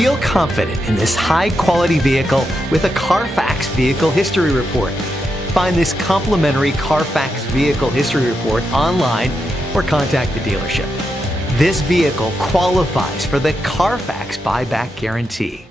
Feel confident in this high-quality vehicle with a Carfax Vehicle History Report. Find this complimentary Carfax Vehicle History Report online or contact the dealership. This vehicle qualifies for the Carfax Buyback Guarantee.